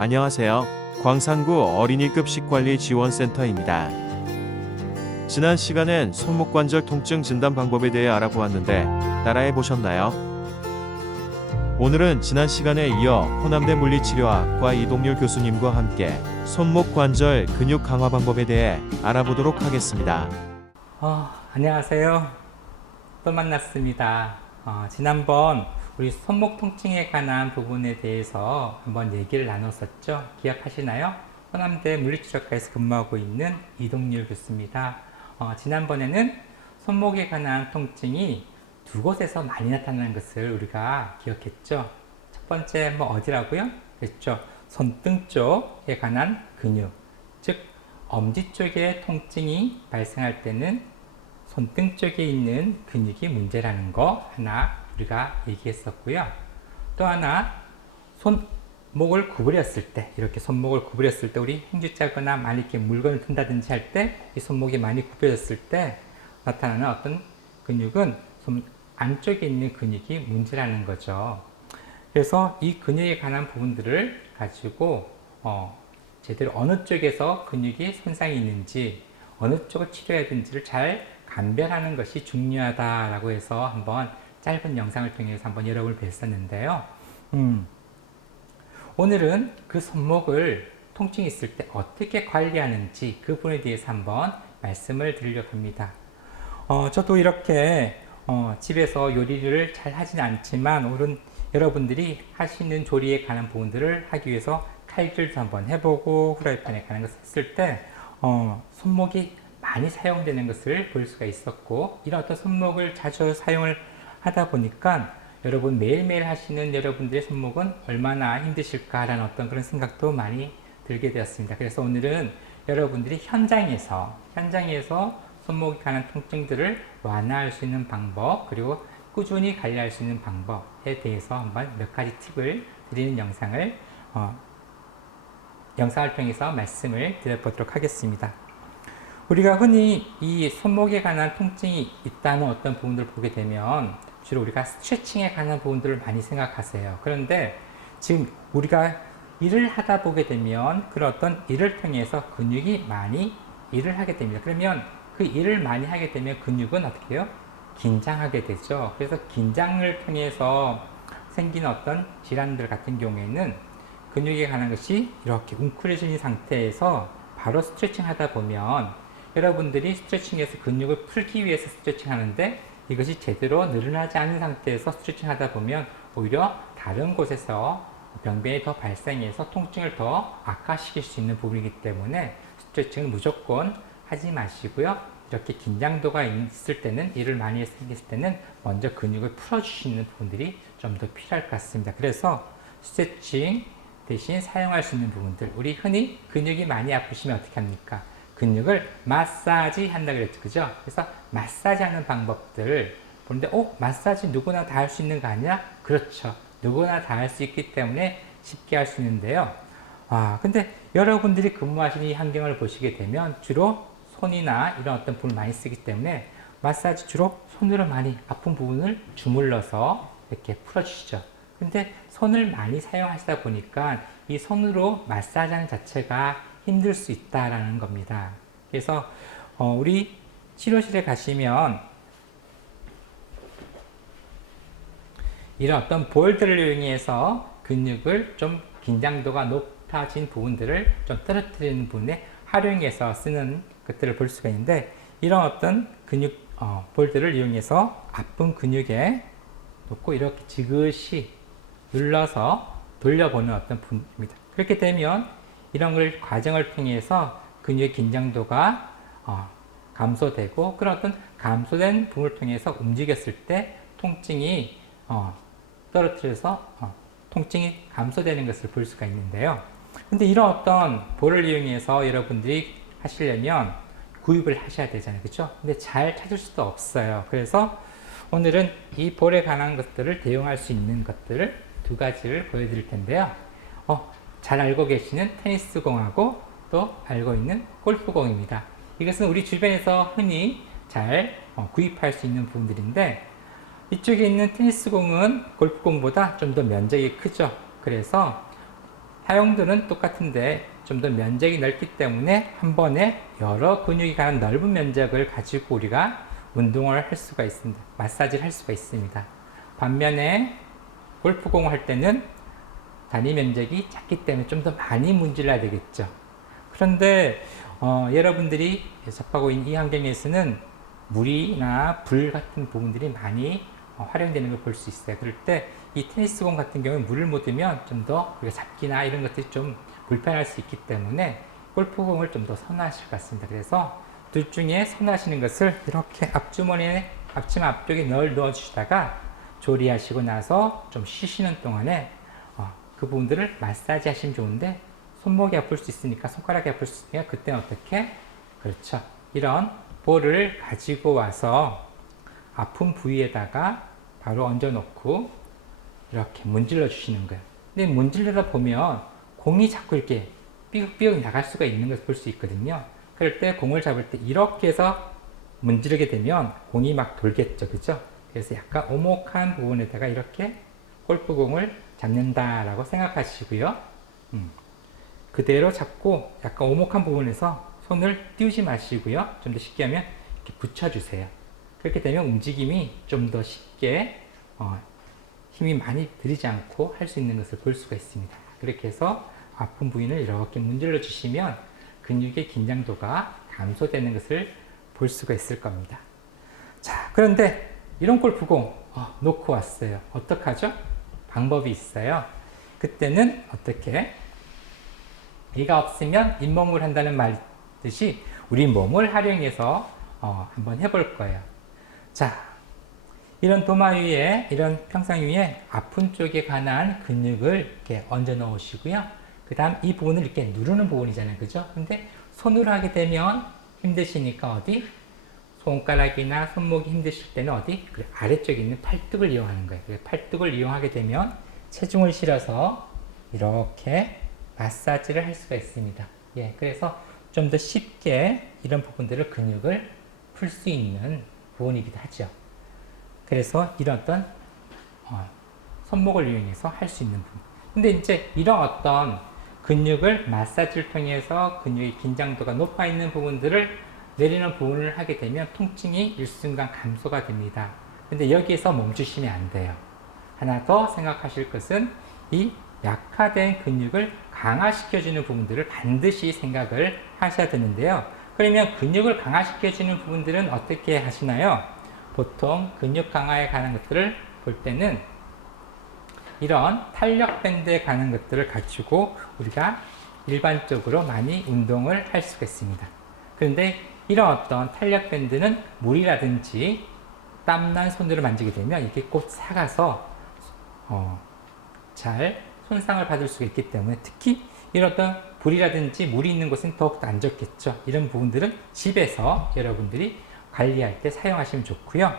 안녕하세요. 광산구 어린이급식관리지원센터입니다. 지난 시간엔 손목관절 통증 진단 방법에 대해 알아보았는데 따라해 보셨나요? 오늘은 지난 시간에 이어 호남대 물리치료학과 이동률 교수님과 함께 손목관절 근육 강화 방법에 대해 알아보도록 하겠습니다. 안녕하세요. 또 만났습니다. 지난번 우리 손목 통증에 관한 부분에 대해서 한번 얘기를 나눴었죠. 기억하시나요? 호남대 물리치료학과에서 근무하고 있는 이동률 교수입니다. 지난번에는 손목에 관한 통증이 두 곳에서 많이 나타나는 것을 우리가 기억했죠. 첫 번째 어디라고요? 그렇죠. 손등 쪽에 관한 근육, 즉 엄지 쪽에 통증이 발생할 때는 손등 쪽에 있는 근육이 문제라는 거 하나 우리가 얘기했었고요. 또 하나 손목을 구부렸을 때, 이렇게 손목을 구부렸을 때 우리 흉지 짜거나 많이 이렇게 물건을 든다든지 할 때 이 손목이 많이 구부렸을 때 나타나는 어떤 근육은 손 안쪽에 있는 근육이 문제라는 거죠. 그래서 이 근육에 관한 부분들을 가지고 제대로 어느 쪽에서 근육이 손상이 있는지 어느 쪽을 치료해야 되는지를 잘 감별하는 것이 중요하다라고 해서 한번 짧은 영상을 통해서 한번 여러분을 뵀었는데요. 오늘은 그 손목을 통증이 있을 때 어떻게 관리하는지 그 부분에 대해서 한번 말씀을 드리려고 합니다. 저도 이렇게 집에서 요리를 잘 하진 않지만 오늘은 여러분들이 하시는 조리에 관한 부분들을 하기 위해서 칼질도 한번 해보고 후라이팬에 관한 것을 했을 때 손목이 많이 사용되는 것을 볼 수가 있었고, 이런 어떤 손목을 자주 사용을 하다 보니까 여러분 매일매일 하시는 여러분들의 손목은 얼마나 힘드실까라는 어떤 그런 생각도 많이 들게 되었습니다. 그래서 오늘은 여러분들이 현장에서 손목에 관한 통증들을 완화할 수 있는 방법, 그리고 꾸준히 관리할 수 있는 방법에 대해서 한번 몇 가지 팁을 드리는 영상을 통해서 말씀을 드려보도록 하겠습니다. 우리가 흔히 이 손목에 관한 통증이 있다는 어떤 부분들을 보게 되면 주로 우리가 스트레칭에 관한 부분들을 많이 생각하세요. 그런데 지금 우리가 일을 하다 보게 되면 그런 어떤 일을 통해서 근육이 많이 일을 하게 됩니다. 그러면 그 일을 많이 하게 되면 근육은 어떻게 해요? 긴장하게 되죠. 그래서 긴장을 통해서 생긴 어떤 질환들 같은 경우에는 근육에 관한 것이 이렇게 웅크려진 상태에서 바로 스트레칭 하다 보면 여러분들이 스트레칭에서 근육을 풀기 위해서 스트레칭 하는데 이것이 제대로 늘어나지 않은 상태에서 스트레칭 하다 보면 오히려 다른 곳에서 병변이 더 발생해서 통증을 더 악화시킬 수 있는 부분이기 때문에 스트레칭은 무조건 하지 마시고요. 이렇게 긴장도가 있을 때는, 일을 많이 생겼을 때는 먼저 근육을 풀어주시는 부분들이 좀 더 필요할 것 같습니다. 그래서 스트레칭 대신 사용할 수 있는 부분들, 우리 흔히 근육이 많이 아프시면 어떻게 합니까? 근육을 마사지 한다 그랬죠. 그죠? 그래서 마사지 하는 방법들을 보는데, 마사지 누구나 다 할 수 있는 거 아니야? 그렇죠. 누구나 다 할 수 있기 때문에 쉽게 할 수 있는데요. 근데 여러분들이 근무하시는 이 환경을 보시게 되면 주로 손이나 이런 어떤 부분을 많이 쓰기 때문에 마사지 주로 손으로 많이 아픈 부분을 주물러서 이렇게 풀어주시죠. 근데 손을 많이 사용하시다 보니까 이 손으로 마사지하는 자체가 힘들 수 있다라는 겁니다. 그래서 우리 치료실에 가시면 이런 어떤 볼들을 이용해서 근육을 좀 긴장도가 높아진 부분들을 좀 떨어뜨리는 부분에 활용해서 쓰는 것들을 볼 수가 있는데, 이런 어떤 근육 볼들을 이용해서 아픈 근육에 놓고 이렇게 지그시 눌러서 돌려보는 어떤 부분입니다. 그렇게 되면 이런 걸 과정을 통해서 근육의 긴장도가 감소되고, 그런 어떤 감소된 부분을 통해서 움직였을 때 통증이 떨어뜨려서 통증이 감소되는 것을 볼 수가 있는데요. 근데 이런 어떤 볼을 이용해서 여러분들이 하시려면 구입을 하셔야 되잖아요. 그렇죠? 근데 잘 찾을 수도 없어요. 그래서 오늘은 이 볼에 관한 것들을 대용할 수 있는 것들을 두 가지를 보여드릴 텐데요. 잘 알고 계시는 테니스공하고 또 알고 있는 골프공입니다. 이것은 우리 주변에서 흔히 잘 구입할 수 있는 부분들인데, 이쪽에 있는 테니스공은 골프공보다 좀 더 면적이 크죠. 그래서 사용들은 똑같은데 좀 더 면적이 넓기 때문에 한 번에 여러 근육이 가는 넓은 면적을 가지고 우리가 운동을 할 수가 있습니다. 마사지를 할 수가 있습니다. 반면에 골프공을 할 때는 단위 면적이 작기 때문에 좀 더 많이 문질러야 되겠죠. 그런데 여러분들이 접하고 있는 이 환경에서는 물이나 불 같은 부분들이 많이 활용되는 걸 볼 수 있어요. 그럴 때 이 테니스공 같은 경우에 물을 묻으면 좀 더 우리가 잡기나 이런 것들이 좀 불편할 수 있기 때문에 골프공을 좀 더 선호하실 것 같습니다. 그래서 둘 중에 선호하시는 것을 이렇게 앞주머니에 앞치마 앞쪽에 넣어 주시다가 조리하시고 나서 좀 쉬시는 동안에 그 부분들을 마사지 하시면 좋은데 손목이 아플 수 있으니까 손가락이 아플 수 있으니까 그때는 어떻게? 그렇죠. 이런 볼을 가지고 와서 아픈 부위에다가 바로 얹어 놓고 이렇게 문질러 주시는 거예요. 근데 문질러다 보면 공이 자꾸 이렇게 삐걱삐걱 나갈 수가 있는 것을 볼 수 있거든요. 그럴 때 공을 잡을 때 이렇게 해서 문지르게 되면 공이 막 돌겠죠. 그죠? 그래서 약간 오목한 부분에다가 이렇게 골프공을 잡는다라고 생각하시고요. 그대로 잡고 약간 오목한 부분에서 손을 띄우지 마시고요. 좀 더 쉽게 하면 이렇게 붙여주세요. 그렇게 되면 움직임이 좀 더 쉽게 힘이 많이 들이지 않고 할 수 있는 것을 볼 수가 있습니다. 그렇게 해서 아픈 부위를 이렇게 문질러 주시면 근육의 긴장도가 감소되는 것을 볼 수가 있을 겁니다. 자, 그런데 이런 골프공 놓고 왔어요. 어떡하죠? 방법이 있어요. 그때는 어떻게? 이가 없으면 잇몸을 한다는 말듯이 우리 몸을 활용해서 한번 해볼 거예요. 자, 이런 도마 위에, 이런 평상 위에 아픈 쪽에 관한 근육을 이렇게 얹어 놓으시고요. 그 다음 이 부분을 이렇게 누르는 부분이잖아요. 그죠? 근데 손으로 하게 되면 힘드시니까 어디? 손가락이나 손목이 힘드실 때는 어디? 그래, 아래쪽에 있는 팔뚝을 이용하는 거예요. 그래, 팔뚝을 이용하게 되면 체중을 실어서 이렇게 마사지를 할 수가 있습니다. 예, 그래서 좀 더 쉽게 이런 부분들을 근육을 풀 수 있는 부분이기도 하죠. 그래서 이런 어떤 손목을 이용해서 할 수 있는 부분. 근데 이제 이런 어떤 근육을 마사지를 통해서 근육의 긴장도가 높아 있는 부분들을 내리는 부분을 하게 되면 통증이 일순간 감소가 됩니다. 근데 여기에서 멈추시면 안 돼요. 하나 더 생각하실 것은 이 약화된 근육을 강화시켜주는 부분들을 반드시 생각을 하셔야 되는데요. 그러면 근육을 강화시켜주는 부분들은 어떻게 하시나요? 보통 근육 강화에 관한 것들을 볼 때는 이런 탄력 밴드에 관한 것들을 갖추고 우리가 일반적으로 많이 운동을 할 수가 있습니다. 그런데 이런 어떤 탄력 밴드는 물이라든지 땀난 손으로 만지게 되면 이렇게 꼭 삭아서 잘 손상을 받을 수가 있기 때문에 특히 이런 어떤 불이라든지 물이 있는 곳은 더욱더 안 좋겠죠. 이런 부분들은 집에서 여러분들이 관리할 때 사용하시면 좋고요.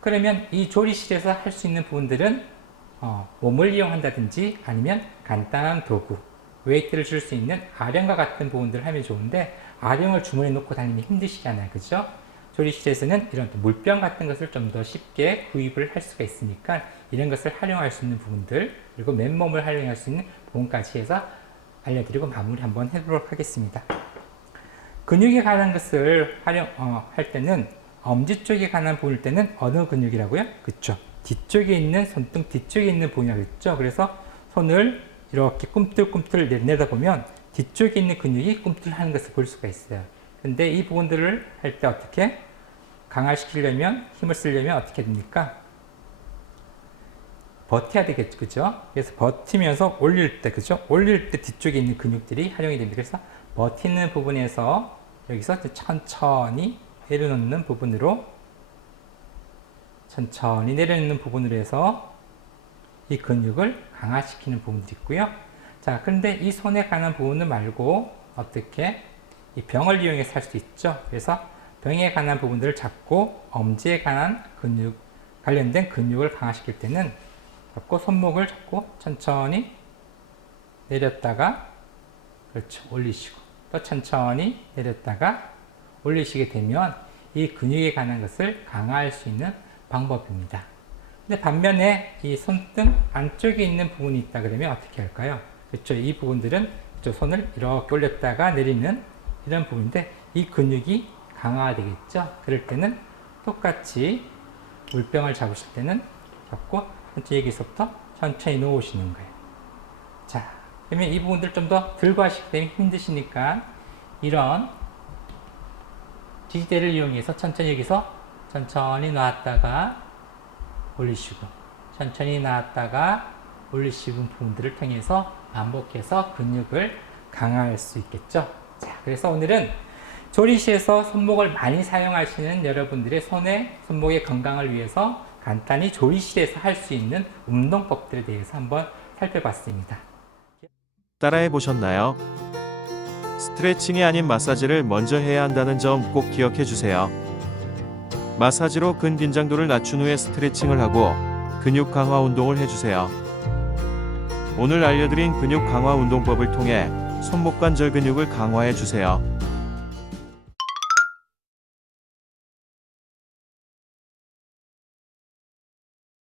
그러면 이 조리실에서 할 수 있는 부분들은 몸을 이용한다든지 아니면 간단한 도구, 웨이트를 줄 수 있는 아령과 같은 부분들을 하면 좋은데 아령을 주머니에 놓고 다니면 힘드시잖아요. 그죠? 조리실에서는 이런 물병 같은 것을 좀 더 쉽게 구입을 할 수가 있으니까 이런 것을 활용할 수 있는 부분들 그리고 맨몸을 활용할 수 있는 부분까지 해서 알려드리고 마무리 한번 해보도록 하겠습니다. 근육에 관한 것을 할 때는 엄지 쪽에 관한 부분일 때는 어느 근육이라고요? 그쵸? 뒤쪽에 있는 손등 뒤쪽에 있는 부분이라고 했죠. 그래서 손을 이렇게 꿈틀꿈틀 내다보면 뒤쪽에 있는 근육이 꿈틀하는 것을 볼 수가 있어요. 근데 이 부분들을 할 때 어떻게 강화시키려면 힘을 쓰려면 어떻게 됩니까? 버텨야 되겠죠. 그죠? 그래서 버티면서 올릴 때, 그죠? 올릴 때 뒤쪽에 있는 근육들이 활용이 됩니다. 그래서 버티는 부분에서 여기서 천천히 내려놓는 부분으로 천천히 내려놓는 부분으로 해서 이 근육을 강화시키는 부분들이 있고요. 자, 그런데 이 손에 관한 부분은 말고 어떻게 이 병을 이용해서 할 수 있죠. 그래서 병에 관한 부분들을 잡고 엄지에 관한 근육, 관련된 근육을 강화시킬 때는 잡고 손목을 잡고 천천히 내렸다가 그렇죠. 올리시고 또 천천히 내렸다가 올리시게 되면 이 근육에 관한 것을 강화할 수 있는 방법입니다. 근데 반면에 이 손등 안쪽에 있는 부분이 있다 그러면 어떻게 할까요? 그렇죠. 이 부분들은 손을 이렇게 올렸다가 내리는 이런 부분인데 이 근육이 강화가 되겠죠. 그럴 때는 똑같이 물병을 잡으실 때는 잡고 여기서부터 천천히 놓으시는 거예요. 자, 그러면 이 부분들 좀 더 들고 하시기 때문에 힘드시니까 이런 지지대를 이용해서 천천히 여기서 천천히 놨다가 올리시고 천천히 놨다가 올리시는 부분들을 통해서 반복해서 근육을 강화할 수 있겠죠. 자, 그래서 오늘은 조리실에서 손목을 많이 사용하시는 여러분들의 손목의 건강을 위해서 간단히 조리실에서 할 수 있는 운동법들에 대해서 한번 살펴봤습니다. 따라해 보셨나요? 스트레칭이 아닌 마사지를 먼저 해야 한다는 점 꼭 기억해 주세요. 마사지로 근긴장도를 낮춘 후에 스트레칭을 하고 근육 강화 운동을 해주세요. 오늘 알려드린 근육 강화 운동법을 통해 손목 관절 근육을 강화해 주세요.